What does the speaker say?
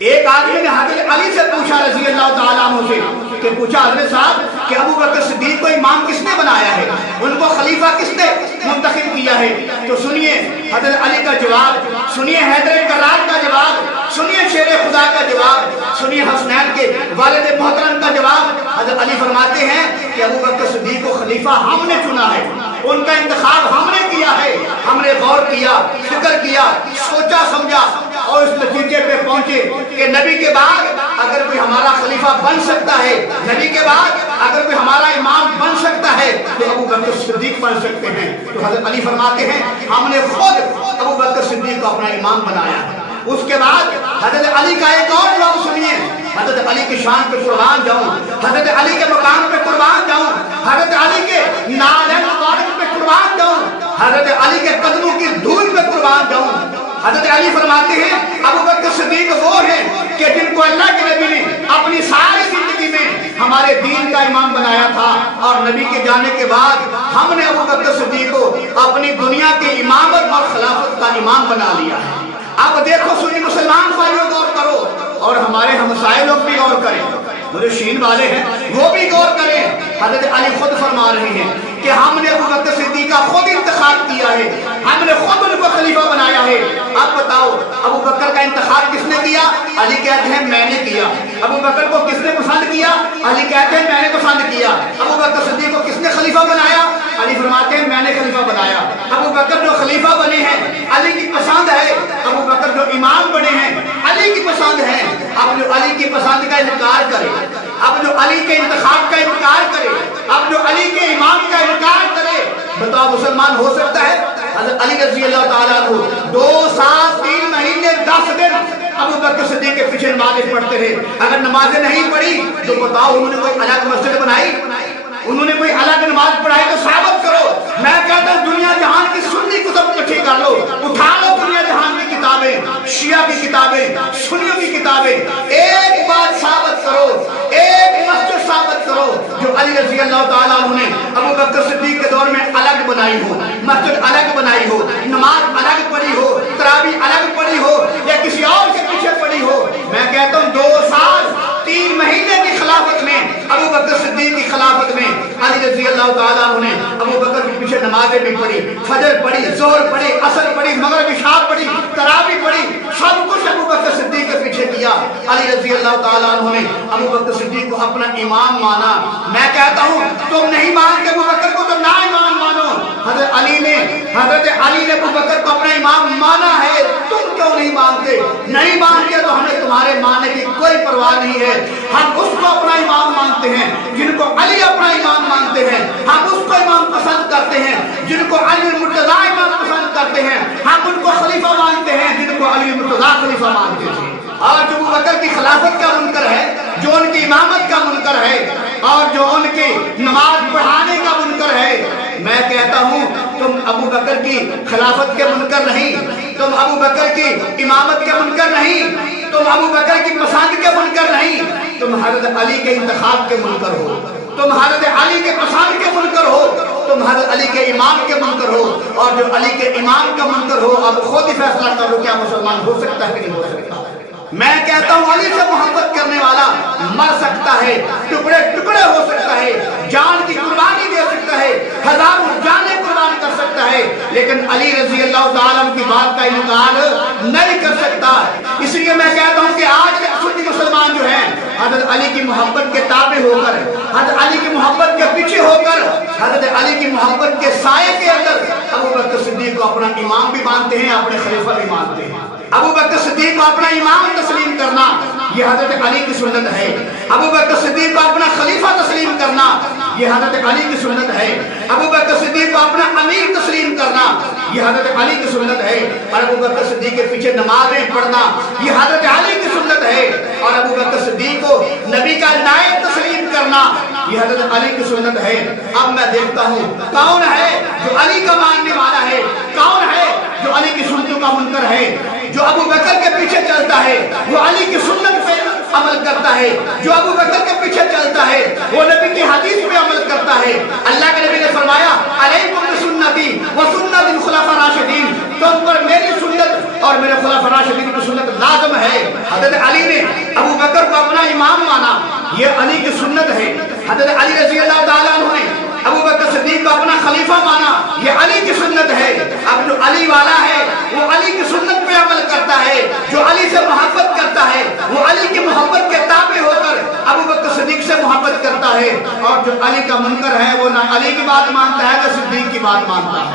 ایک آدمی نے حضرت علی سے پوچھا رضی اللہ تعالیٰ عنہ سے کہ پوچھا حضرت صاحب کہ ابو بکر صدیق کو امام کس نے بنایا ہے، ان کو خلیفہ کس نے منتخب کیا ہے؟ تو سنیے حضرت علی کا جواب، سنیے حیدر کرار کا جواب، سنیے شیر خدا کا جواب، سنیے حسنین کے والد محترم کا جواب۔ حضرت علی فرماتے ہیں کہ ابو بکر صدیق کو خلیفہ ہم نے چنا ہے، ان کا انتخاب ہم نے کیا ہے، ہم نے غور کیا، فکر کیا، سوچا سمجھا اور اس نتیجے پہ پہنچے کہ نبی کے بعد اگر کوئی ہمارا خلیفہ بن سکتا ہے، نبی کے بعد اگر کوئی ہمارا امام بن سکتا ہے تو ابو بکر صدیق بن سکتے ہیں۔ تو حضرت علی فرماتے ہیں ہم نے خود ابو بکر صدیق کو اپنا امام بنایا ہے۔ اس کے بعد حضرت علی کا ایک اور جواب سنیے، حضرت علی کی شان پہ قربان جاؤں، حضرت علی کے مقام پہ قربان جاؤں، حضرت علی کے نالین مبارک پہ قربان جاؤں، حضرت علی کے قدموں کی دھول پہ قربان جاؤں۔ حضرت علی فرماتے ہیں ابو بکر صدیق وہ ہیں کہ جن کو اللہ کے نبی نے اپنی ساری زندگی میں ہمارے دین کا امام بنایا تھا، اور نبی کے جانے کے بعد ہم نے ابو بکر صدیق کو اپنی دنیا کی امامت اور خلافت کا امام بنا لیا ہے۔ اب دیکھو سنی مسلمان بھائیوں غور کرو، اور ہمارے ہمسائے لوگ بھی غور کریں، جو شین والے ہیں وہ بھی غور کریں۔ حضرت علی خود فرما رہے ہیں کہ ہم نے ابو بکر صدیق کا خود انتخاب کیا ہے، ہم نے خود ان کو خلیفہ بنایا ہے۔ اب بتاؤ ابو بکر کا انتخاب کس نے کیا؟ علی کہتے ہیں میں نے کیا۔ ابو بکر کو کس نے پسند کیا؟ علی کہتے ہیں میں نے پسند کیا۔ ابو بکر صدیق کو کس نے خلیفہ بنایا؟ علی فرماتے ہیں میں نے خلیفہ بنایا۔ ابو بکر جو خلیفہ بنے ہیں علی کی پسند ہے، ابو بکر جو امام بنے ہیں علی کی پسند ہے۔ اب جو علی کی پسند کا انکار کرے، اب جو علی کے انتخاب کا انکار کرے، اب جو علی کے امام کا انکار کرے، بتاؤ مسلمان ہو سکتا ہے؟ حضرت علی رضی اللہ تعالیٰ عنہ 2 سال 3 مہینے 10 دن ابو بکر صدیق کے پیچھے نمازیں پڑھتے رہے۔ اگر نمازیں نہیں پڑھی تو بتاؤ انہوں نے کوئی الگ مسجد بنائی، انہوں نے کوئی الگ نماز پڑھائی تو ثابت کرو۔ میں کہتا ہوں دنیا جہان کی سنی کتب اکٹھی کر لو، اٹھا لو دنیا جہان کی کتابیں، شیعہ کی کتابیں، سنیوں کی کتابیں، ایک بات ثابت کرو، ایک مسجد ثابت کرو جو علی رضی اللہ تعالیٰ عنہ نے ابو بکر صدیق کے دور میں الگ بنائی ہو، مسجد الگ بنائی ہو، نماز الگ پڑھی ہو، تراویح الگ پڑھی ہو، یا کسی اور کے پیچھے پڑھی ہو۔ میں کہتا ہوں 2 سال 3 مہینے کی خلافت میں، ابو بکر صدیق کی خلافت میں علی رضی اللہ تعالیٰ عنہ نے ابو بکر کے پیچھے نمازیں بھی پڑھی، فجر پڑھی، ظہر پڑھی، عصر پڑھی، مغرب عشاء پڑھی، تراویح پڑھی، سب کچھ ابو بکر صدیق کے پیچھے کیا۔ علی رضی اللہ تعالیٰ عنہ نے ابو بکر صدیق کو اپنا امام مانا۔ میں کہتا ہوں تم نہیں مانتے ابو بکر کو تو نا امام مانو۔ حضرت علی نے ابو بکر کو اپنا امام مانا ہے، تم کیوں نہیں مانتے؟ نہیں مانتے تو ہمیں تمہارے ماننے کی کوئی پرواہ نہیں ہے۔ ہم اس کو اپنا امام مانتے ہیں جن کو علی اپنا امام مانتے ہیں، ہم اس کو امام پسند کرتے ہیں جن کو علی مرتضیٰ امام پسند کرتے ہیں، ہم ان کو خلیفہ مانتے ہیں جن کو علی مرتضیٰ خلیفہ مانتے ہیں۔ اور جو ابو بکر کی خلافت کا منکر ہے، جو ان کی امامت کا منکر ہے، اور جو ان کی نماز پڑھانے کا منکر ہے، میں کہتا ہوں تم ابو بکر کی خلافت کے منکر نہیں، تم ابو بکر کی امامت کے منکر نہیں، تم ابو بکر کی پسند کے منکر نہیں، تم حضرت علی کے انتخاب کے منکر ہو، تم حضرت علی کے پسند کے منکر ہو، تم حضرت علی کے امام کے منکر ہو۔ اور جو علی کے امام کا منکر ہو اب خود ہی فیصلہ کر لو کیا مسلمان ہو سکتا ہے کہ نہیں ہو سکتا۔ میں کہتا ہوں علی سے محبت کرنے والا مر سکتا ہے، ٹکڑے ٹکڑے ہو سکتا ہے، جان کی قربانی دے سکتا ہے، ہزاروں جانیں قربان کر سکتا ہے، لیکن علی رضی اللہ تعالیٰ عنہ کی بات کا انکار نہیں کر سکتا۔ اس لیے میں کہتا ہوں کہ آج کے سنی مسلمان جو ہیں حضرت علی کی محبت کے تابع ہو کر، حضرت علی کی محبت کے پیچھے ہو کر، حضرت علی کی محبت کے سائے کے اندر ابو بکر صدیق کو اپنا امام بھی مانتے ہیں، اپنے خلیفہ بھی مانتے ہیں۔ ابو بکر صدیق کو اپنا امام تسلیم کرنا یہ حضرت علی کی سنت ہے، ابو بکر صدیق کو اپنا خلیفہ تسلیم کرنا یہ حضرت علی کی سنت ہے، ابو بکر صدیق کو اپنا امیر تسلیم کرنا یہ حضرت علی کی سنت ہے، اور ابو بکر صدیق کے پیچھے نمازیں پڑھنا یہ حضرت علی کی سنت ہے، اور ابو بکر صدیق کو نبی کا نائب تسلیم کرنا یہ حضرت علی کی سنت ہے۔ اب میں دیکھتا ہوں کون ہے جو علی کا ماننے والا ہے، کون ہے جو علی کی سنتوں کا منکر ہے۔ جو ابو بکر کے پیچھے چلتا ہے وہ علی کی سنت پہ عمل کرتا ہے، جو ابو بکر کے پیچھے چلتا ہے وہ نبی کی حدیث پہ عمل کرتا ہے۔ اللہ کے نبی نے فرمایا علیکم بسنتی وسنت الخلفاء الراشدین، تم پر میری سنت اور میرے خلفاء راشدین کی سنت لازم ہے۔ حضرت علی نے حضرت علی رضی اللہ تعالیٰ عنہ نے ابو بکر صدیق کو اپنا خلیفہ مانا، یہ علی کی سنت ہے۔ اب جو علی والا ہے وہ علی کی سنت پہ عمل کرتا ہے، جو علی سے محبت کرتا ہے وہ علی کی محبت کے تابع ہو کر ابو بکر صدیق سے محبت کرتا ہے، اور جو علی کا منکر ہے وہ نہ علی کی بات مانتا ہے نہ صدیق کی بات مانتا ہے۔